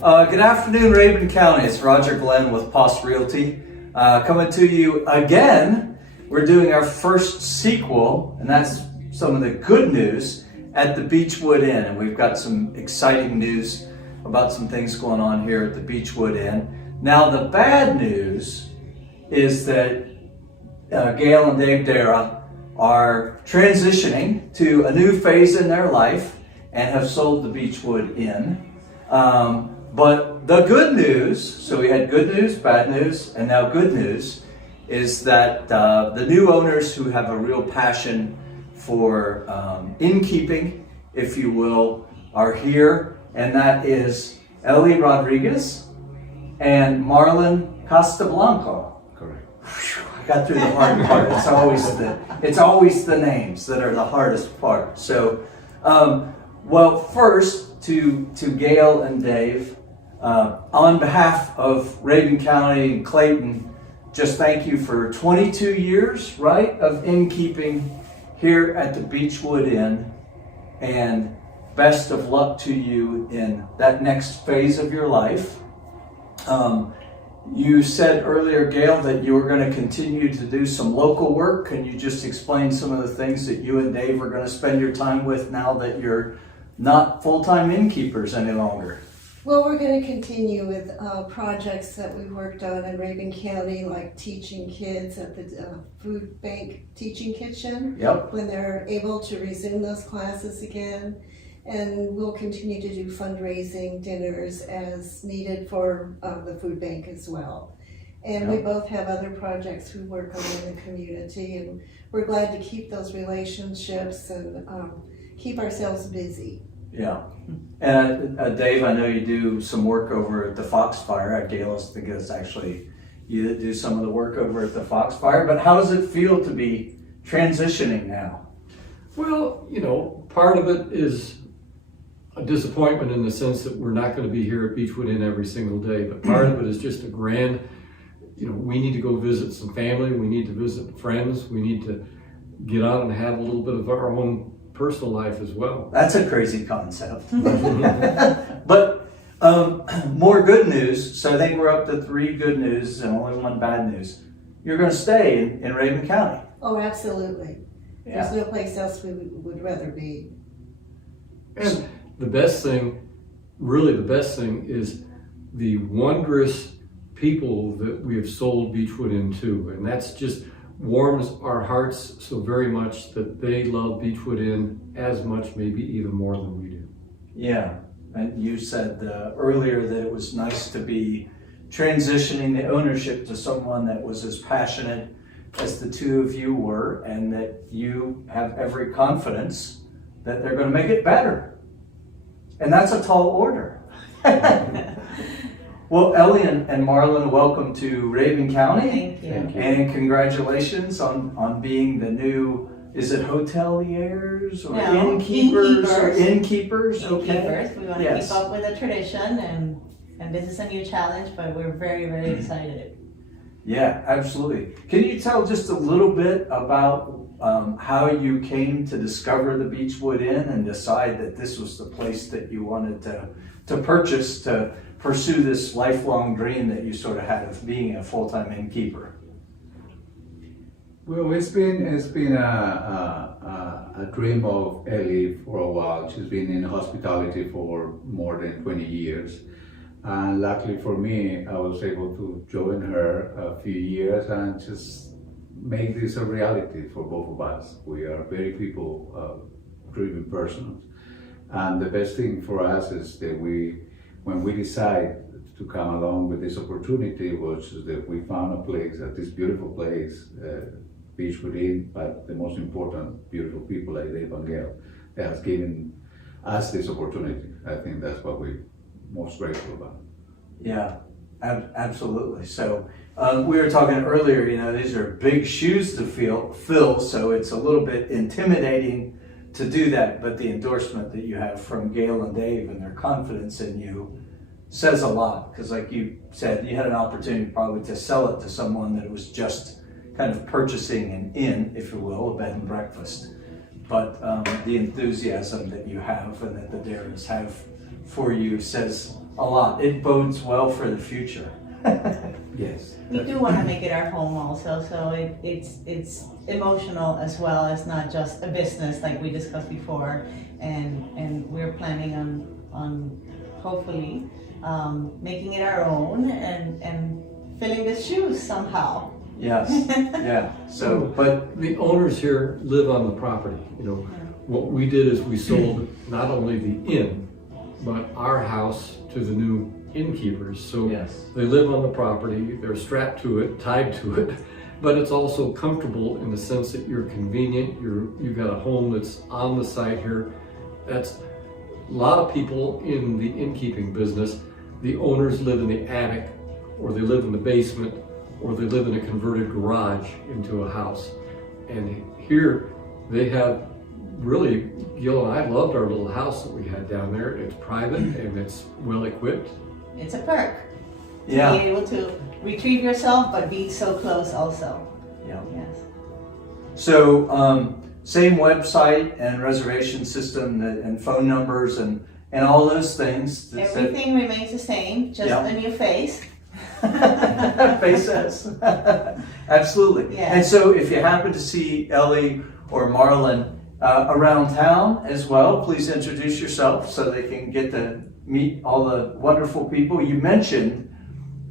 Good afternoon, Rabun County. It's Roger Glenn with Post Realty. Coming to you again. We're doing our first sequel, and that's some of the good news at the Beechwood Inn. And we've got some exciting news about some things going on here at the Beechwood Inn. Now, the bad news is that Gayle and Dave Darughs are transitioning to a new phase in their life and have sold the Beechwood Inn. But the good news, so we had good news, bad news, and now good news, is that the new owners who have a real passion for innkeeping, if you will, are here, and that is Eli Rodriguez and Marlon Casablanco. Correct. I got through the hard part. It's always the names that are the hardest part. So, well, first to Gayle and Dave, on behalf of Rabun County and Clayton, just thank you for 22 years, right, of innkeeping here at the Beechwood Inn, and best of luck to you in that next phase of your life. You said earlier, Gayle, that you were going to continue to do some local work. Can you just explain some of the things that you and Dave are going to spend your time with now that you're not full-time innkeepers any longer? Well, we're going to continue with projects that we worked on in Rabun County, like teaching kids at the food bank teaching kitchen. Yep. When they're able to resume those classes again. And we'll continue to do fundraising dinners as needed for the food bank as well. And we both have other projects we work on in the community, and we're glad to keep those relationships and keep ourselves busy. Yeah. And Dave, I know you do some work over at the Foxfire at Gayle's, because actually you do some of the work over at the Foxfire, but how does it feel to be transitioning now? Well, you know, part of it is a disappointment in the sense that we're not going to be here at Beechwood Inn every single day, but part of it is just a grand, you know, we need to go visit some family, we need to visit friends, we need to get out and have a little bit of our own personal life as well. That's a crazy concept. But more good news. So I think we're up to 3 good news and only 1 bad news. You're going to stay in Rabun County. Oh, absolutely. Yeah. There's no place else we would rather be. And the best thing, really the best thing, is the wondrous people that we have sold Beechwood Inn to. And that's just warms our hearts so very much that they love Beechwood Inn as much, maybe even more than we do. Yeah. And you said earlier that it was nice to be transitioning the ownership to someone that was as passionate as the two of you were, and that you have every confidence that they're going to make it better. And that's a tall order. Well, Eli and Marlon, welcome to Rabun County. Thank you. And congratulations on being the new, is it hoteliers or No, innkeepers? innkeepers. Innkeepers, okay. Innkeepers. We want to Yes. keep up with the tradition, and this is a new challenge, but we're very, very excited. Yeah, absolutely. Can you tell just a little bit about how you came to discover the Beechwood Inn and decide that this was the place that you wanted to purchase to pursue this lifelong dream that you sort of had of being a full-time innkeeper? Well, it's been a dream of Ellie for a while. She's been in hospitality for more than 20 years. And luckily for me, I was able to join her a few years and just make this a reality for both of us. We are very people-driven persons. And the best thing for us is that when we decide to come along with this opportunity, was that we found a place, this beautiful place, Beechwood Inn, but the most important, beautiful people like Dave and Gayle, that has given us this opportunity. I think that's what we're most grateful about. Yeah, absolutely. So we were talking earlier, you know, these are big shoes to fill, so it's a little bit intimidating to do that, but the endorsement that you have from Gayle and Dave and their confidence in you says a lot, because like you said, you had an opportunity probably to sell it to someone that was just kind of purchasing an inn, if you will, a bed and breakfast. But the enthusiasm that you have and that the Darughs have for you says a lot. It bodes well for the future. Yes. We do want to make it our home also, so it's emotional as well as not just a business like we discussed before, and we're planning on hopefully making it our own and filling the shoes somehow. Yes, yeah. So, but The owners here live on the property, you know. What we did is we sold not only the inn, but our house to the new innkeepers. So yes, they live on the property, they're strapped to it, tied to it, but it's also comfortable in the sense that you're convenient, you've got a home that's on the site here. That's a lot of people in the innkeeping business, the owners live in the attic, or they live in the basement, or they live in a converted garage into a house. And here they have really, Gil and I loved our little house that we had down there. It's private and it's well equipped. It's a perk to yeah, be able to retrieve yourself, but be so close also. yeah. Yes. So, same website and reservation system and phone numbers and all those things. Everything remains the same, just Yeah. a new face. Faces. Absolutely. Yeah. And so if you happen to see Ellie or Marlon around town as well, please introduce yourself so they can get to meet all the wonderful people. You mentioned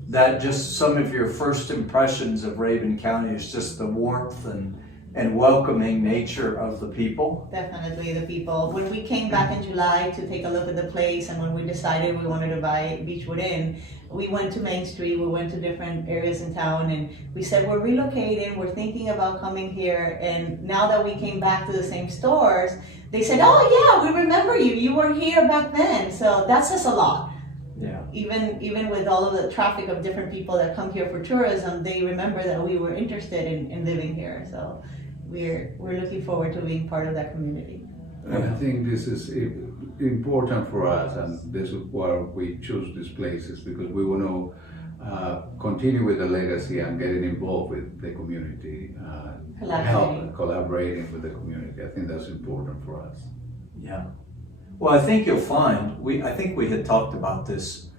that just some of your first impressions of Rabun County is just the warmth and welcoming nature of the people. Definitely the people. When we came back in July to take a look at the place, and when we decided we wanted to buy Beechwood Inn, we went to Main Street, we went to different areas in town, and we said we're relocating, we're thinking about coming here. And now that we came back to the same stores, they said, oh yeah, we remember you, you were here back then. So that says a lot. Yeah. Even with all of the traffic of different people that come here for tourism, they remember that we were interested in living here. So we're looking forward to being part of that community. I think this is important for us, and this is why we choose these places, because we want to continue with the legacy and getting involved with the community, collaborating with the community. I think that's important for us. Yeah. Well, I think you'll find, I think we had talked about this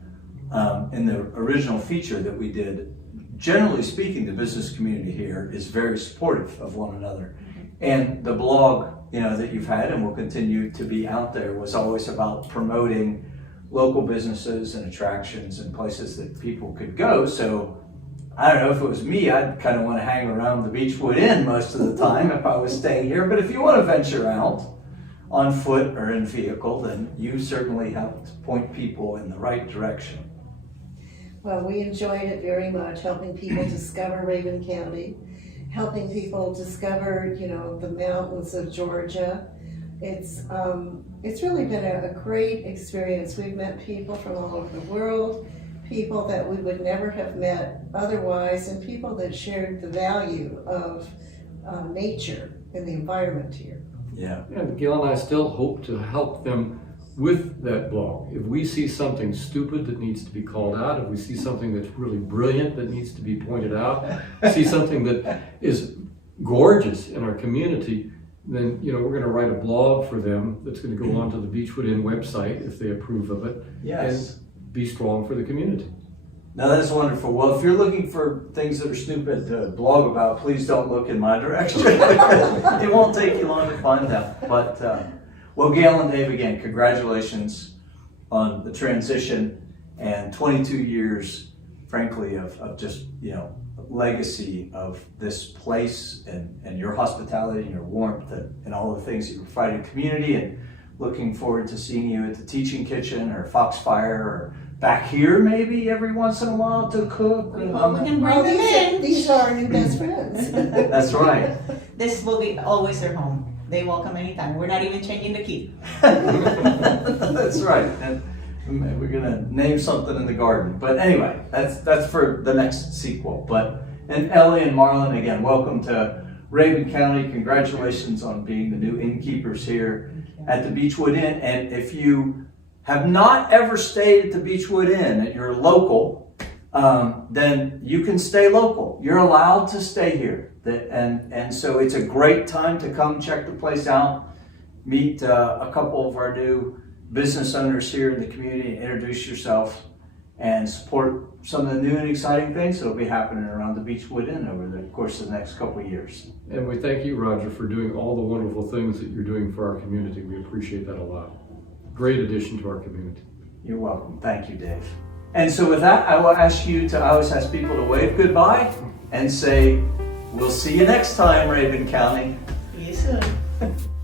in the original feature that we did. Generally speaking, the business community here is very supportive of one another. And the blog, that you've had and will continue to be out there was always about promoting local businesses and attractions and places that people could go. So I don't know, if it was me, I'd kind of want to hang around the Beechwood Inn most of the time if I was staying here. But if you want to venture out on foot or in vehicle, then you certainly have to point people in the right direction. Well, we enjoyed it very much, helping people discover Rabun County, helping people discover, the mountains of Georgia. It's really been a great experience. We've met people from all over the world, people that we would never have met otherwise, and people that shared the value of nature and the environment here. Yeah. And Gil and I still hope to help them with that blog. If we see something stupid that needs to be called out, if we see something that's really brilliant that needs to be pointed out, see something that is gorgeous in our community, then we're going to write a blog for them that's going to go onto the Beechwood Inn website if they approve of it. Yes. And be strong for the community. Now that's wonderful. Well, if you're looking for things that are stupid to blog about, please don't look in my direction. It won't take you long to find them. But, well, Gayle and Dave, again, congratulations on the transition and 22 years, frankly, of just, legacy of this place and your hospitality and your warmth and all the things that you provide in the community, and looking forward to seeing you at the Teaching Kitchen or Foxfire or back here maybe every once in a while to cook. We can bring them in. These are our new best friends. That's right. This will be always their home. They welcome anytime. We're not even changing the key. That's right. And we're gonna name something in the garden. But anyway, that's for the next sequel. And Ellie and Marlon, again, welcome to Rabun County. Congratulations on being the new innkeepers here at the Beechwood Inn. And if you have not ever stayed at the Beechwood Inn and you're local, then you can stay local. You're allowed to stay here. And so it's a great time to come check the place out, meet a couple of our new business owners here in the community, introduce yourself and support some of the new and exciting things that will be happening around the Beechwood Inn over the course of the next couple of years. And we thank you, Roger, for doing all the wonderful things that you're doing for our community. We appreciate that a lot. Great addition to our community. You're welcome. Thank you, Dave. And so with that, I always ask people to wave goodbye and say, we'll see you next time, Rabun County. See you soon.